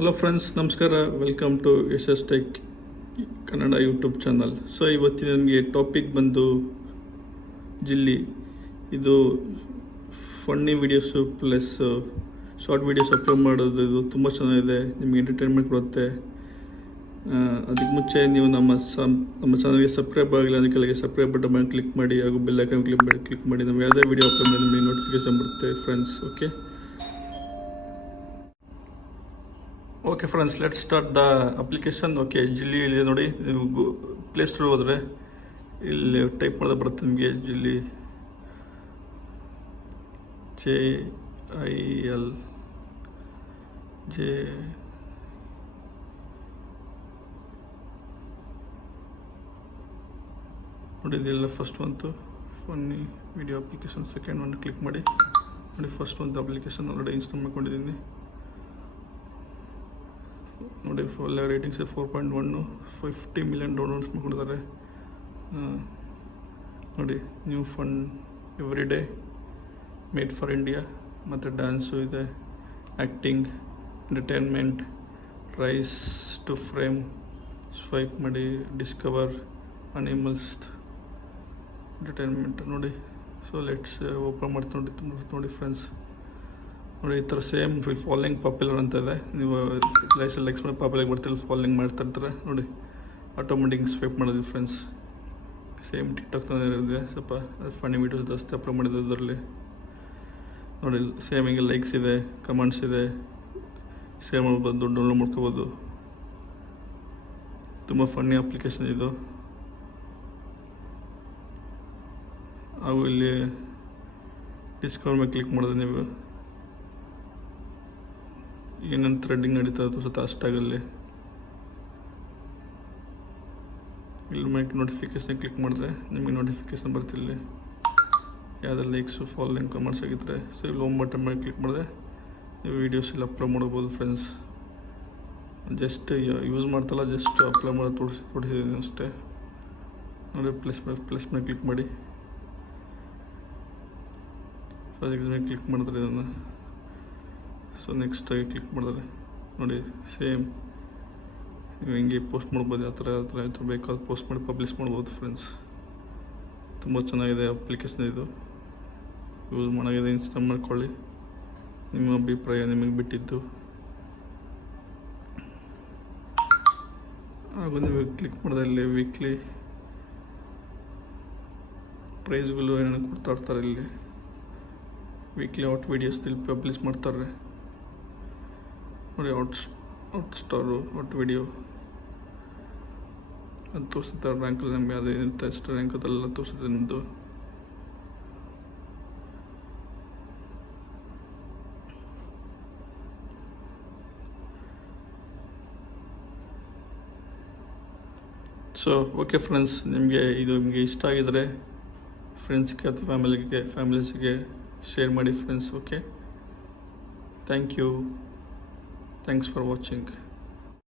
Hello friends, ನಮಸ್ಕಾರ. Welcome to tech Kannada YouTube channel. So ಇವತ್ತಿನ ನನಗೆ ಟಾಪಿಕ್ ಬಂದು ಜಿಲ್ಲಿ. ಇದು funny videos plus short videos upload ಮಾಡೋದು. ಇದು ತುಂಬ ಚೆನ್ನಾಗಿದೆ, ನಿಮಗೆ ಎಂಟರ್ಟೈನ್ಮೆಂಟ್ ಕೊಡುತ್ತೆ. ಅದಕ್ಕೆ ಮುಂಚೆ ನೀವು ನಮ್ಮ ಚಾನಲ್ಗೆ ಸಬ್ಸ್ಕ್ರೈಬ್ ಆಗಿಲ್ಲ ಅಂದರೆ ಕೆಳಗೆ ಸಬ್ಸ್ಕ್ರೈಬ್ ಬಟನ್ ಮೇಲೆ ಕ್ಲಿಕ್ ಮಾಡಿ ಹಾಗೂ ಬೆಲ್ ಐಕಾನ್ ಕ್ಲಿಕ್ ಮಾಡಿ ನಾವು ಯಾವುದೇ ವೀಡಿಯೋ ಅಪ್ಲೋಡ್ ಮಾಡಿ ನಿಮಗೆ ನೋಟಿಫಿಕೇಶನ್ ಬರುತ್ತೆ friends. Okay friends, let start the application. Okay, ಜಿಲ್ಲಿ ಇದೆ ನೋಡಿ. ನೀವು ಪ್ಲೇಸ್ಟೋರ್ ಹೋದರೆ ಇಲ್ಲಿ ಟೈಪ್ ಮಾಡೋದು ಬರುತ್ತೆ ನಿಮಗೆ. ಜಿಲ್ಲಿ JIL ನೋಡಿ. ಇದೆಲ್ಲ ಫಸ್ಟ್ ಒಂದು ಫನ್ನಿ ವಿಡಿಯೋ ಅಪ್ಲಿಕೇಶನ್. ಸೆಕೆಂಡ್ ಒಂದು ಕ್ಲಿಕ್ ಮಾಡಿ ನೋಡಿ. ಫಸ್ಟ್ ಒಂದು ಅಪ್ಲಿಕೇಶನ್ ಆಲ್ರೆಡಿ ಇನ್ಸ್ಟಾಲ್ ಮಾಡ್ಕೊಂಡಿದ್ದೀನಿ ನೋಡಿ. ಒಳ್ಳೆ ರೇಟಿಂಗ್ಸ್ 4.1, 50 ಮಿಲಿಯನ್ ಡೌನ್ಲೋಡ್ಸ್ ಮಾಡ್ಕೊಂಡಿದ್ದಾರೆ ನೋಡಿ. New fun every day, made for India, ಮತ್ತು ಡ್ಯಾನ್ಸು ಇದೆ, acting, entertainment, rise to frame, swipe ಮಾಡಿ, ಡಿಸ್ಕವರ್, ಅನಿಮಲ್ಸ್, ಎಂಟರ್ಟೈನ್ಮೆಂಟ್ ನೋಡಿ. ಸೊ ಲೆಟ್ಸ್ ಓಪನ್ ಮಾಡ್ತಾ ನೋಡಿ ಫ್ರೆಂಡ್ಸ್. ನೋಡಿ, ಈ ಥರ ಸೇಮ್ ಫಾಲೋಯಿಂಗ್ ಪಾಪ್ಯುಲರ್ ಅಂತ ಇದೆ. ನೀವು ಲೈಕ್ಸ್ ಮಾಡಿ ಪಾಪ್ಯುಲರ್ ಬರ್ತಿಲ್ಲ, ಫಾಲೋಯಿಂಗ್ ಮಾಡ್ತಾ ಇರ್ತಾರೆ ನೋಡಿ. ಆಟೋಮೆಟಿಕ್ ಸ್ವೈಪ್ ಮಾಡೋದು ಫ್ರೆಂಡ್ಸ್. ಸೇಮ್ ಟಿಕ್ಟಾಕ್ ಇದೆ, ಸ್ವಲ್ಪ ಫನ್ನಿ ವೀಡಿಯೋಸ್ ಜಾಸ್ತಿ ಅಪ್ಲೋಡ್ ಮಾಡಿದ್ದು ಅದರಲ್ಲಿ ನೋಡಿ. ಸೇಮ್ ಹಿಂಗೆ ಲೈಕ್ಸ್ ಇದೆ, ಕಮೆಂಟ್ಸ್ ಇದೆ, ಶೇರ್ ಮಾಡ್ಬೋದು, ಡೌನ್ಲೋಡ್ ಮಾಡ್ಕೋಬೋದು. ತುಂಬ ಫನ್ನಿ ಅಪ್ಲಿಕೇಶನ್ ಇದು. ಹಾಗೂ ಇಲ್ಲಿ ಡಿಸ್ಕವರ್ ಮೇಲೆ ಕ್ಲಿಕ್ ಮಾಡೋದು. ನೀವು ಏನೇನು ಥ್ರೆಡ್ಡಿಂಗ್ ನಡೀತಾ ತೋರಿಸುತ್ತೆ ಅಷ್ಟಾಗಲ್ಲಿ. ಇಲ್ಲಿ ಮೇಲೆ ನೋಟಿಫಿಕೇಶನ್ ಕ್ಲಿಕ್ ಮಾಡಿದ್ರೆ ನಿಮಗೆ ನೋಟಿಫಿಕೇಶನ್ ಬರ್ತಿಲ್ಲ ಯಾವುದೆಲ್ಲ ಲೈಕ್ಸು ಫಾಲೋಯಿಂಗ್ ಕಮೆಂಟ್ಸ್ ಆಗಿದ್ದರೆ. ಸೊ ಇಲ್ಲಿ ಹೋಮ್ ಬಟನ್ ಮೇಲೆ ಕ್ಲಿಕ್ ಮಾಡಿದ್ರೆ ನೀವು ವೀಡಿಯೋಸ್ ಇಲ್ಲಿ ಅಪ್ಲೋಡ್ ಮಾಡ್ಬೋದು ಫ್ರೆಂಡ್ಸ್. ಜಸ್ಟ್ ಯೂಸ್ ಮಾಡ್ತಲ್ಲ, ಜಸ್ಟ್ ಅಪ್ಲೋಡ್ ಮಾಡೋದು ತೋರಿಸಿದ್ದೀನಿ ಅಷ್ಟೇ ನೋಡಿ. ಪ್ಲಸ್ ಮೇಲೆ ಕ್ಲಿಕ್ ಮಾಡಿ. ಸೊ ಅದಕ್ಕೆ ಮೇಲೆ ಕ್ಲಿಕ್ ಮಾಡಿದ್ರೆ ಇದನ್ನು. ಸೊ ನೆಕ್ಸ್ಟ್ ಆಗಿ ಕ್ಲಿಕ್ ಮಾಡಿದ್ರೆ ನೋಡಿ, ಸೇಮ್ ನೀವು ಹಿಂಗೆ ಪೋಸ್ಟ್ ಮಾಡ್ಬೋದು. ಆ ಥರ ಬೇಕಾದ ಪೋಸ್ಟ್ ಮಾಡಿ ಪಬ್ಲಿಷ್ ಮಾಡ್ಬೋದು ಫ್ರೆಂಡ್ಸ್. ತುಂಬ ಚೆನ್ನಾಗಿದೆ ಅಪ್ಲಿಕೇಶನ್ ಇದು. ಯೂಸ್ ಮಾಡೋಗಿದೆ, ಇನ್ಸ್ಟಾಲ್ ಮಾಡ್ಕೊಳ್ಳಿ. ನಿಮ್ಮ ಅಭಿಪ್ರಾಯ ನಿಮಗೆ ಬಿಟ್ಟಿದ್ದು. ಹಾಗೂ ನೀವು ಕ್ಲಿಕ್ ಮಾಡಿದ್ರೆ ಇಲ್ಲಿ ವೀಕ್ಲಿ ಪ್ರೈಸ್ಗಳು ಏನೇನು ಕೊಡ್ತಾ ಇರ್ತಾರೆ. ಇಲ್ಲಿ ವೀಕ್ಲಿ ಔಟ್ ವೀಡಿಯೋಸ್ ಇಲ್ಲಿ ಪಬ್ಲಿಷ್ ಮಾಡ್ತಾರೆ ನೋಡಿ. ಔಟ್ ವಿಡಿಯೋ ಅದು ತೋರಿಸುತ್ತೆ. ರ್ಯಾಂಕಲ್ಲಿ ನಮಗೆ ಅದೇ ಇರುತ್ತೆ, ಎಷ್ಟು ರ್ಯಾಂಕ್ ಅದೆಲ್ಲ ತೋರಿಸುತ್ತೆ ನಿಮ್ಮದು. ಸೊ ಓಕೆ ಫ್ರೆಂಡ್ಸ್, ನಿಮಗೆ ಇಷ್ಟ ಆಗಿದರೆ ಫ್ರೆಂಡ್ಸ್ಗೆ ಅಥವಾ ಫ್ಯಾಮಿಲೀಸ್ಗೆ ಶೇರ್ ಮಾಡಿ friends. Okay, thank you. Thanks for watching.